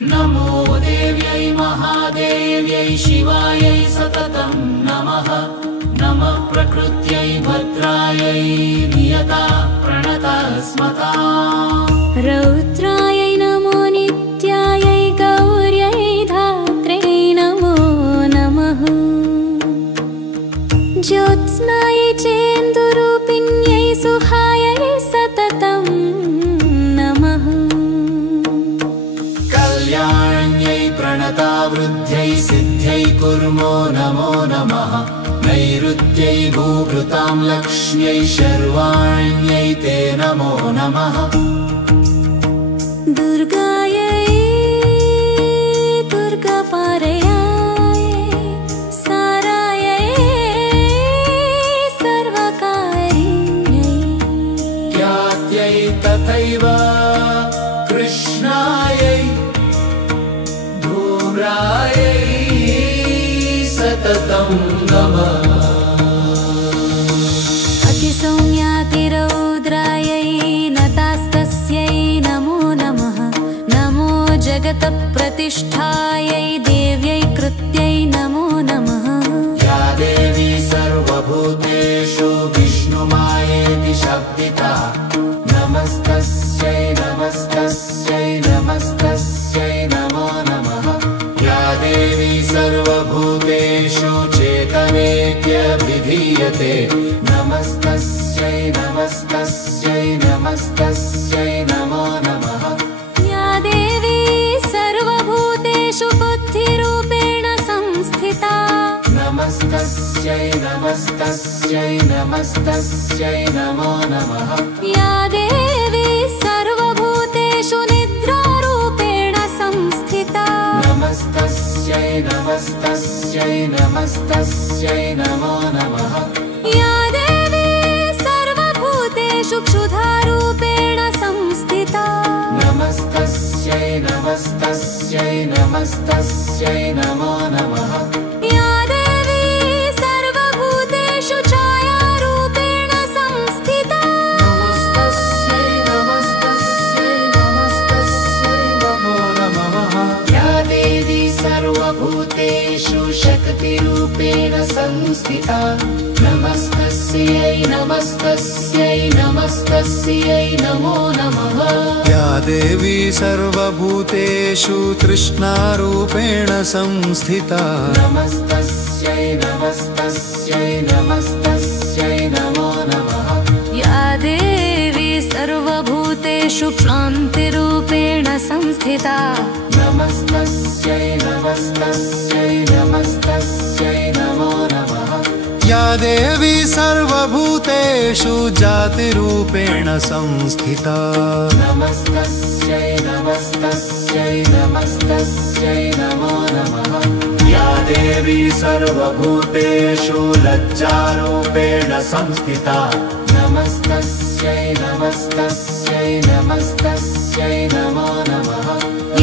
नमो देव्यै महादेव्यै शिवायै सततं नमः। नमः प्रकृत्यै भद्रायै नियता प्रणता स्मता। रौद्रायै नमो नित्यायै गौर्यै धात्रे नमो नमः। ज्योत्स्नायै चेन्दुरूपिण्यै सुहायै सततं नमः। कल्याण्यै प्रणता वृद्ध्यै सिद्ध्यै कुर्मो नमो नमः। नैऋत्यै भूभृतां लक्ष्म्यै शर्वाण्यै ते नमो नमः। दुर्गायै दुर्गापारयायै सारायै सर्वकारिण्यै ज्ञात्यै तथैव कृष्णायै धूम्रायै सततं नमः। अतिसौम्यातिरौद्रायै नतास्तस्यै नमो नमः। नमो जगत्प्रतिष्ठायै देव्यै कृत्यै नमो नमः। या देवी सर्वभूतेषु विष्णुमायेति शब्दिता नमस्तस्यै नमस्तस्यै नमस्तस्यै नमो नमः। या देवी सर्वभूतेषु चेतनेत्यभिधीयते नमस्तस्यै नमस्तस्यै नमस्तस्यै नमो नमः। या देवी सर्वभूतेषु बुद्धिरूपेण संस्थिता नमस्तस्यै नमस्तस्यै नमस्तस्यै नमो नमः। या देवी सर्वभूतेषु निद्रारूपेण संस्थिता नमस्तस्यै नमस्तस्यै नमस्तस्यै नमो नमः। या देवी सर्वभूतेषु क्षुधारूपेण संस्थिता नमस्तस्यै नमस्तस्यै नमस्तस्यै नमो नमः। या देवी सर्वभूतेषु छायारूपेण संस्थिता नमस्तस्यै नमस्तस्यै नमस्तस्यै नमो नमः। या देवी सर्वभूतेषु शक्तिरूपेण संस्थिता नमस्तस्यै नमस्तस्यै नमस्तस्यै नमो नमः। या देवी सर्वभूतेषु तृष्णारूपेण संस्थिता नमस्तस्यै नमस्तस्यै नमस्तस्यै नमो नमः। या देवी सर्वभूतेषु क्षान्तिरूपेण संस्थिता नमस्तस्यै नमस्तस्यै नमस्तस्यै नमो नमः। या देवी सर्वभूतेषु जातिरूपेण संस्थिता नमस्तस्यै नमस्तस्यै नमस्तस्यै नमो नमः। या देवी सर्वभूतेषु लज्जारूपेण संस्थिता नमस्तस्यै नमस्तस्यै नमस्तस्यै नमो नमः।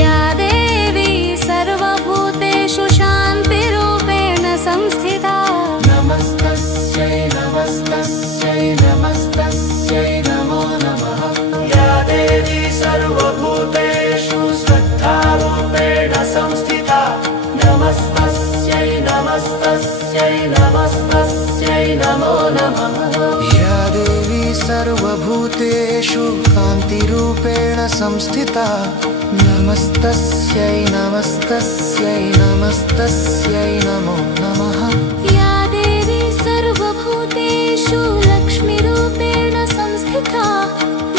या देवी सर्वभूतेषु शान्तिरूपेण संस्थिता नमस्तस्यै नमस्तस्यै नमस्तस्यै नमो नमः। या देवी सर्वभूतेषु श्रद्धारूपेण संस्थिता नमस्तस्यै नमस्तस्यै नमस्तस्यै नमो नमः। या देवी सर्वभूतेषु कान्तिरूपेण संस्थिता नमस्तस्यै नमस्तस्यै नमस्तस्यै नमो नमः। या देवी सर्वभूतेषु लक्ष्मीरूपेण संस्थिता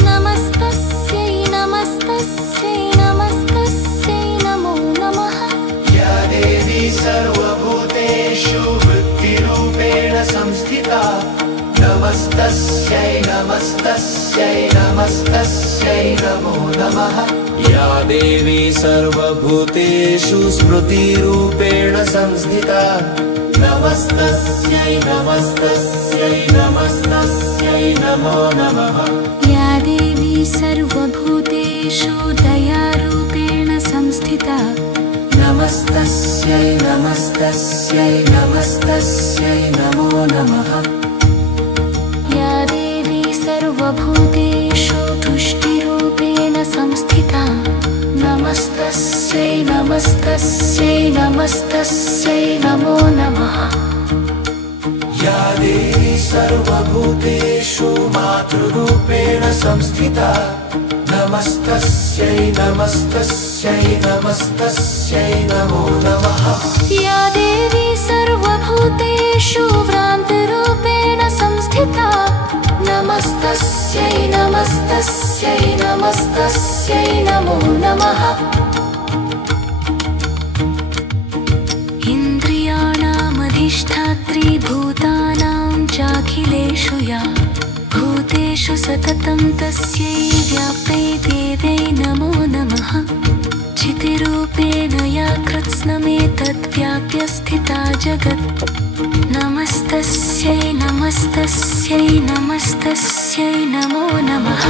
नमस्तस्यै नमस्तस्यै नमस्तस्यै नमो नमः। या देवी सर्वभूतेषु वृत्तिरूपेण संस्थिता नमस्तस्यै नमस्तस्यै नमस्तस्यै नमो नमः। या देवी सर्वभूतेषु स्मृतिरूपेण संस्थिता नमस्तस्यै नमस्तस्यै नमस्तस्यै नमो नमः। या देवी सर्वभूतेषु दयारूपेण संस्थिता नमस्तस्यै नमस्तस्यै नमस्तस्यै नमो नमः। या देवी सर्वभूतेषु तुष्टिरूपेण संस्थिता नमः। नमस्तस्यै नमस्तस्यै नमस्तस्यै नमो नमः या देवी सर्वभूतेषु मातृरूपेण संस्थिता नमस्तस्यै नमस्तस्यै नमस्तस्यै नमो नमः या देवी सर्वभूतेषु भ्रान्तरूपेण संस्थिता नमस्तस्यै नमस्तस्यै नमस्तस्यै नमो नमः इन्द्रियाणामधिष्ठात्री भूतानां चाखिलेषु या भूतेषु सततं तस्यै व्याप्यै देव्यै नमो नमः चितिरूपेण या कृत्स्नमेतद्व्याप्य स्थिता जगत् नमस्तस्यै नमस्तस्यै नमस्तस्यै नमो नमः